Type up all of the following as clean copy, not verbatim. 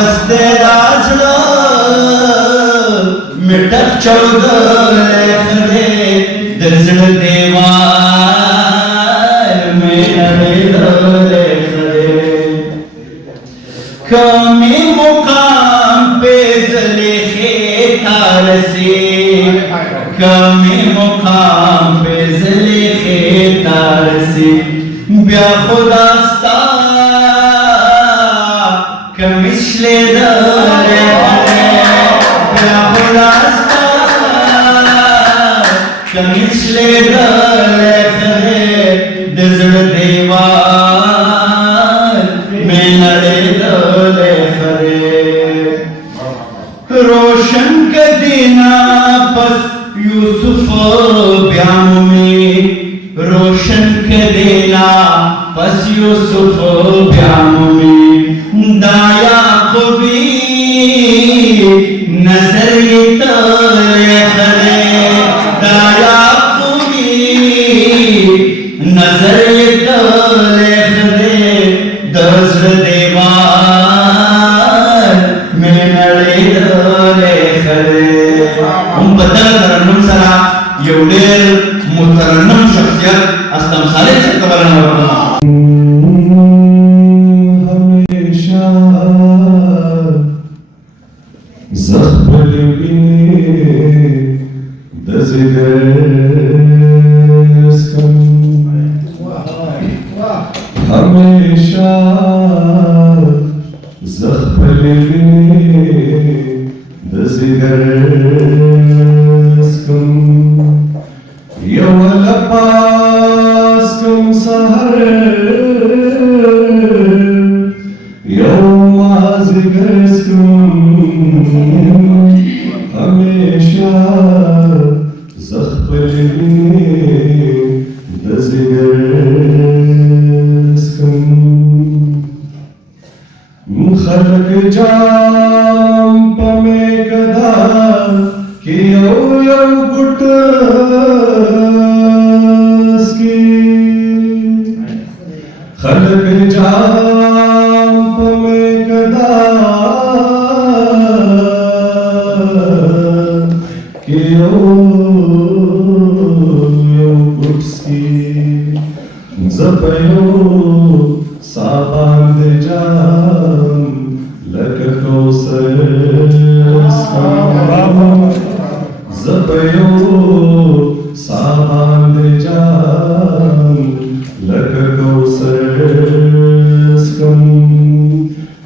बसते दाजलो मिटक चौदले खरे दजड़ देवार में नड़े खरे कमी मुकाम पे ज़लेखे तारसी कमी मुकाम पे ज़लेखे तारसी ब्या खुदास्ता कमिश्ले दरे ब्या खुदास्ता कमिश्ले दरे खरे दजड़ देवार में नड़े दरे खरे रोशन के दीना पस यूसुफ ब्याम में रोशन के देना पस यूसुफ ब्याम में दाया को भी नजर ये तले खरे दाया को भी नजर ये तले खरे दजड़ देवार में नड़े दले खरे हम बदल तरन्नुम सरा एवढे मुतरन्नम शख्सियत असलम साले से कबरना हमेशा ज़ख्म दज़गस्कम हमेशा ज़ख्म दज़गस्कम यवलपास्कम सहर यौमाज़गस्कम हमेशा ज़ख्म दज़गस्कम खलक जाम पमे गदा कि यौ गुटस्की खलक जाम पमे गदा कि यौ गुटस्की जपयो साबांद जाम लक कौसर जपयो साबांद जाम लक कौसर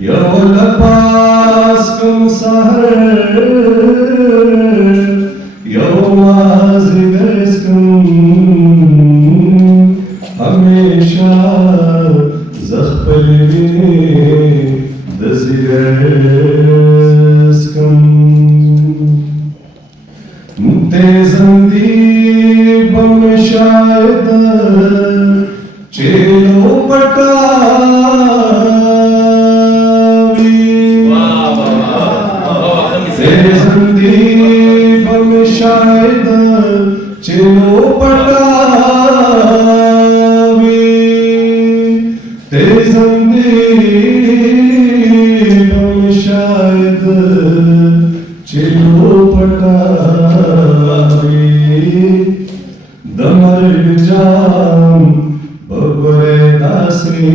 यो लपास्कम सहर यो माज़गस्कम हमेशा ज़ख्म दज़गस्कम तेज़ंदी बम शायद चेलो पटावी तेज़ंदी बम शायद चेलो पटावी तेज़ंदी बम शायद चेलो पटावी दमर जाम बगरे दासरी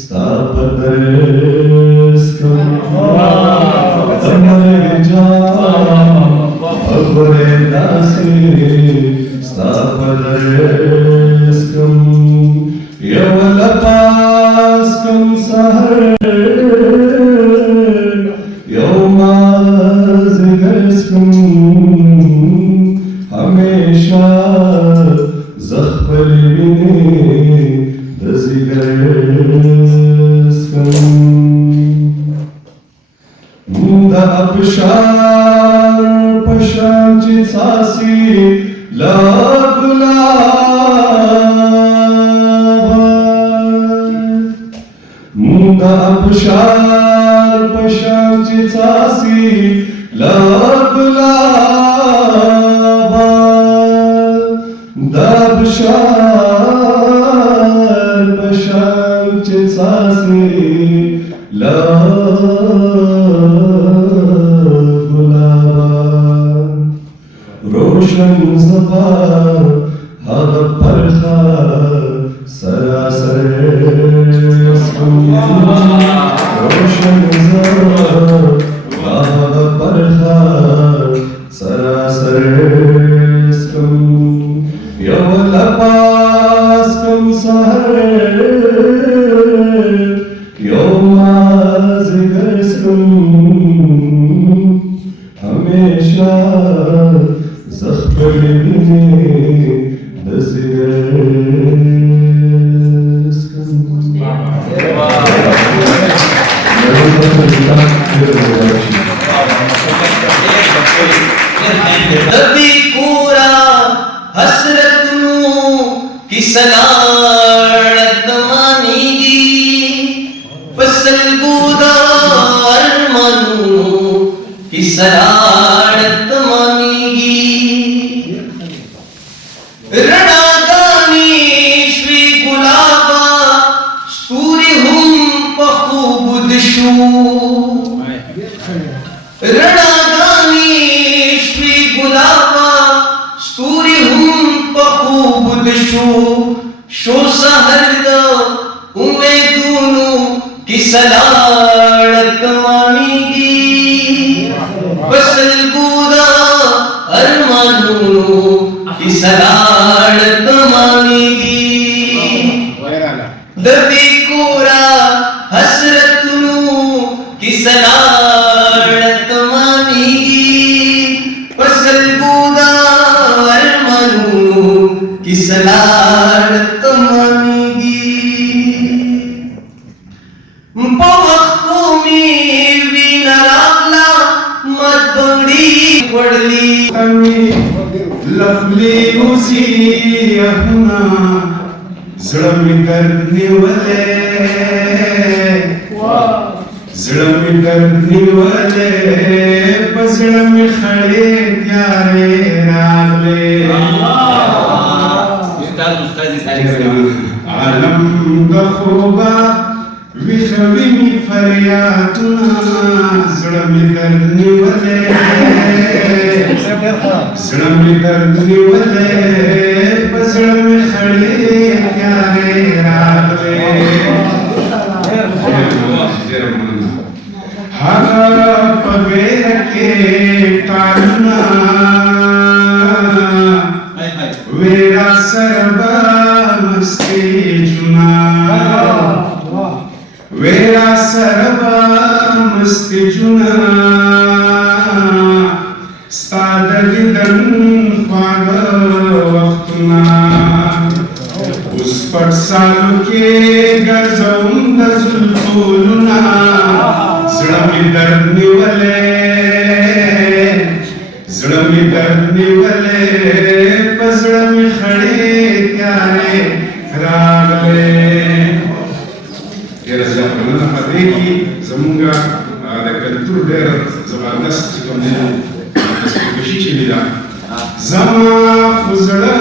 स्थापदस्कम दमर जाम बगरे दासरी स्थापदस्कम यवलपास्कम सहर यौमाज़गस्कम हमेशा ज़ख्म दज़गस्कम दा अपशार पशांची सासी ला गुलाबा अपशार पशांची सासी ला गुलाबा दाबशार पशांची सासी ला गुलाबा रोशन ज़बा हर परखा सरासर रोशन ज़बा हर परखा सरासर यो लबास कम सहर यो माज़गरस्कम हमेशा ज़ख्म दर्दी कोरा हसरत की सलाड़त मानीगी फसल गुदार मनु की सलाड़त मानीगी रणागानी श्री गुलाबा स्तूरी हम पखूब दिशू रणागानी श्री गुलाबा स्तूरी हम पखूब दिशू शो सहरद उमेदूनु की सलाड़त मानीगी फसल गुदा अरमानूनु की सलाड़त मानीगी दर्दी कोरा हसरतनु की सलाड़त मानीगी फसल गुदा अरमानूनु की सलाड़त मानीगी पवक्को में विनरागला मदबड़ी पड़ली लफली उसी अपना ज़िलम करने वाले बज़िलम खड़े प्यारे रागले आलम दखोबा विखवी में फरियादना ज़िलम करने वाले बज़िलम खड़े प्यारे रागले हरा पगेर के कालना वेरा सरबा मस्ती जुना वेरा सरबा मस्ती जुना सादगिदन ख्वाब वक्तना उस पर सालों के गज़ों दज़ुल्फुलना ज़िलम दर्दने वाले पज़िलम खड़े प्यारे रागले ये रज़ा फरमाना पदे की ज़मूंगा द कल्चर डेर ज़बरदस्त चिकने कशी चली रा ज़मा खुज़ड़ा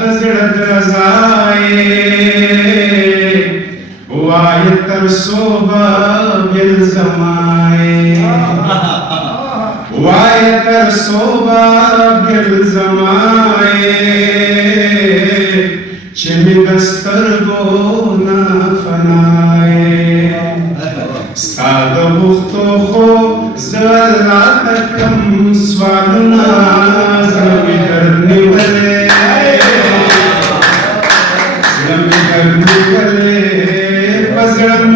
दज़ड़ दरज़ाए वायतर सोबा बिल ज़माए वायतर सोबा बिल ज़माए चिमी दस्तर गो ना फनाए सादो बुख्तो खो ज़ल्ला तकम स्वालना ज़मी करने वाले बज़िलम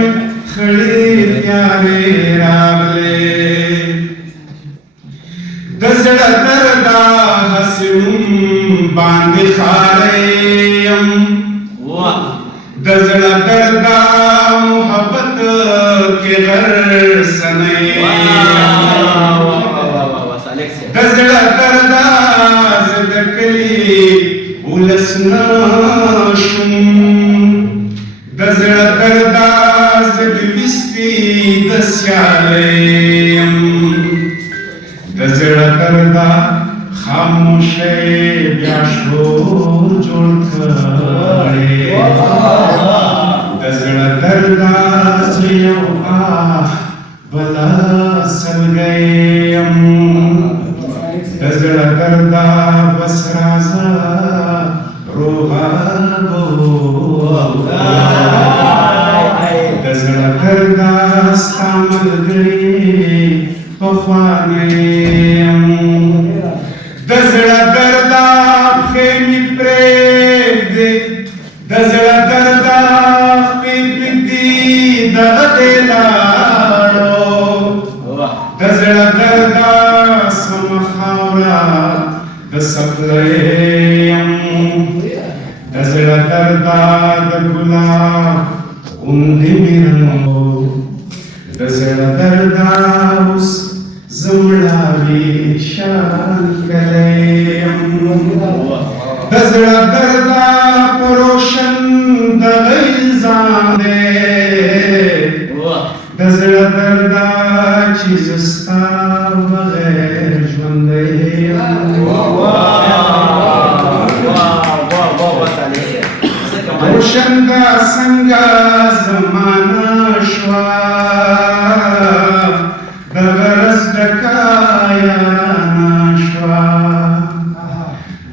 खड़े प्यारे रागले दज़ड़ दरदा हसम बांध खारेयम दज़ड़ दरदा मोहब्बत के घर सने दज़ड़ दरदा ज़दकली उलसना शुम दज़ड़ दरदा ज़दविस्ती दस्यालेयम दज़ड़ दरदा खामोशे ब्याशोर जोड़ करे दज़ड़ दरदा ज़यो बला सलगयम दजड़ करदा बस राजा रोहा दजड़ करदा सामल गई पखवानेम दजड़ करदा खेमी प्रेम दे दजड़ करदा पिपदी दगदेलाड़ो दजड़ करदा समखावरा दसकलेम दजड़ करदा दगुलाब उन्दी मिरंगो दजड़ करदा उस जमड़ावी शान कलेम दजड़ करदा परोशन दगैजाने दजड़ करदा चीजस्ता बगैर जंदे रोशनदा संगा जमाना श्वा दगरस डकाया नाश्वा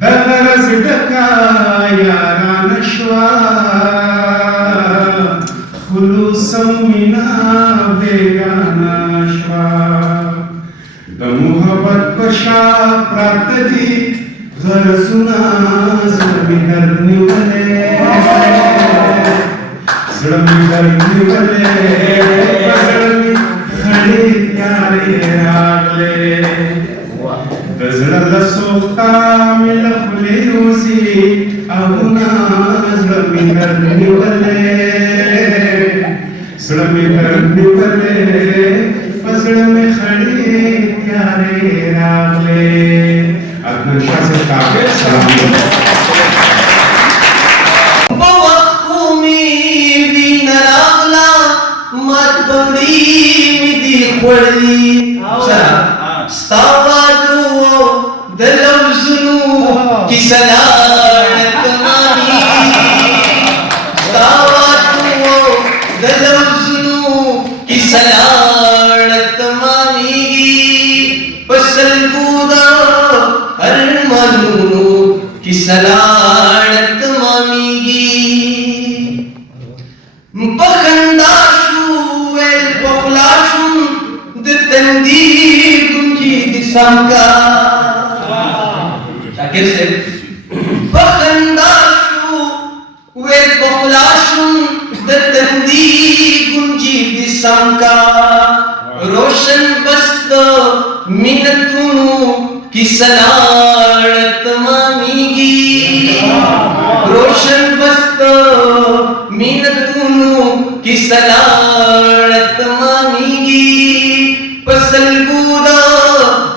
दगरस डकाया नाश्वा खुलूसम मिना बेगाना श्वा द मोहब्बत पशा प्राप्ति गरजुना जमीदर निवले जड़मी करनी वले पसड़मी खड़ी प्यारे आगले दजड़ लसोखता मिल खुली उसी अबुना जड़मी करनी वले जड़मी करनी वले पसड़मी खड़ी प्यारे आगले अदनान शाह से काफी सलाम पड़ी स्तावादो दलवजुनु की सलामत मानी स्तावादो दलवजुनु की सलामत मानी पसल गुदा हर मनु की सलामत मानी पखंदाशु el pokhlashum tendir kunci disangka Syakir Syed Bakhandashu wel pokhlashum tendir kunci disangka Roshan basta minatunu ki salamat mamigi Roshan basta minatunu ki salamat mamigi पसल गुदा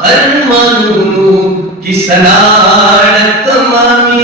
अरमानू की सलामत मामी